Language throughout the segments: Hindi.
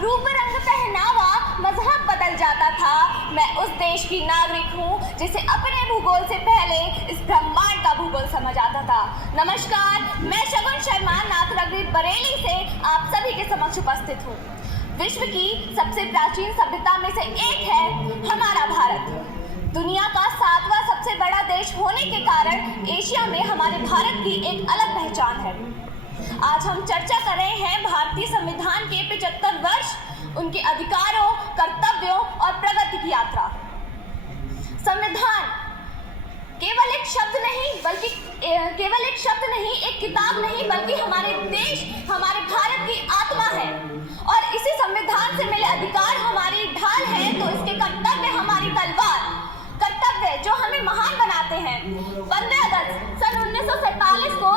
रूप रंग पहनावा मजहब बदल जाता था, मैं उस देश की नागरिक हूँ जिसे अपने भूगोल से पहले इस ब्रह्मांड का भूगोल समझ आता था। नमस्कार, मैं शगुन शर्मा नाथनगरी बरेली से आप सभी के समक्ष उपस्थित हूँ। विश्व की सबसे प्राचीन सभ्यता में से एक है हमारा भारत। दुनिया का 7वां सबसे बड़ा देश होने के कारण एशिया में हमारे भारत की एक अलग पहचान है। आज हम चर्चा कर रहे हैं भारतीय संविधान के 75 वर्ष, उनके अधिकारों, कर्तव्यों और प्रगति की यात्रा। संविधान केवल एक शब्द नहीं, एक किताब नहीं, बल्कि हमारे देश, हमारे भारत की आत्मा है। और इसी संविधान से मिले अधिकार हमारी ढाल है, तो इसके कर्तव्य हमारी तलवार। कर्तव्य जो हमें महान बनाते हैं। 15 अगस्त सन 1947 को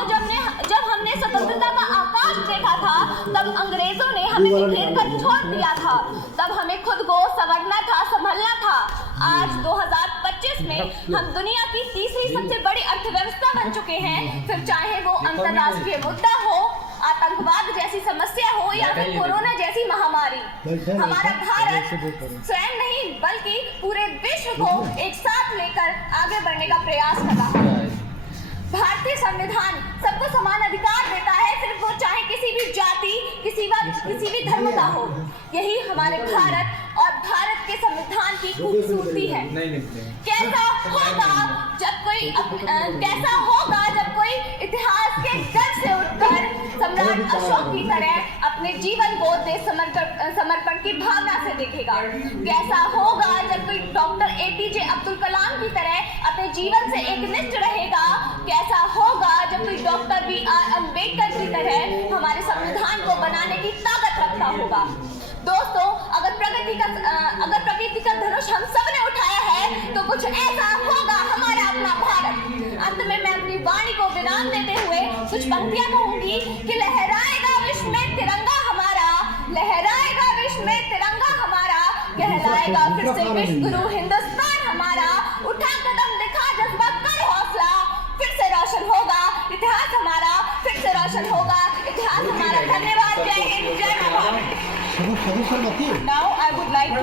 जब हमने स्वतंत्रता का आकाश देखा था, तब अंग्रेजों ने हमें घेर कर छोड़ दिया था। तब हमें खुद को संवरना था, संभलना था। आज 2025 में हम दुनिया की तीसरी सबसे बड़ी अर्थव्यवस्था बन चुके हैं। फिर चाहे वो अंतर्राष्ट्रीय मुद्दा हो, आतंकवाद जैसी समस्या हो या फिर कोरोना जैसी महामारी, हमारा भारत स्वयं नहीं बल्कि पूरे विश्व को एक साथ लेकर आगे बढ़ने का प्रयास कर रहा है। भारतीय संविधान सबको समान अधिकार देता है, सिर्फ वो चाहे किसी भी जाति, किसी भी धर्म का हो। यही हमारे भारत और भारत के संविधान की खूबसूरती है। कैसा होगा जब कोई इतिहास के गर्व से उठकर सम्राट अशोक की तरह अपने जीवन को देश समर्पण की भावना से देखेगा। कैसा होगा जब कोई डॉक्टर APJ अब्दुल कलाम की तरह अपने जीवन से एकनिष्ठ रहेगा। कैसा होगा जब कोई डॉक्टर BR अम्बेडकर की तरह हमारे संविधान को बनाने की ताकत रखता होगा। दोस्तों, अगर प्रकृति का धनुष हम सब ने उठाया है, तो कुछ ऐसा होगा हमारा अपना भारत। अंत में मैं अपनी वाणी को विराम देते हुए कुछ पंक्तियां कहूंगी कि लहराएगा विश्व में तिरंगा हमारा, लहराएगा विश्व में तिरंगा हमारा, कहलाएगा फिर से विश्व गुरु हिंदुस्तान हमारा। उठा कदम, दिखा जज्बा, कर हौसला, फिर से रोशन होगा इतिहास हमारा, फिर से रोशन होगा इतिहास हमारा। धन्यवाद। जय हिंद, जय Bharat. Now I would like to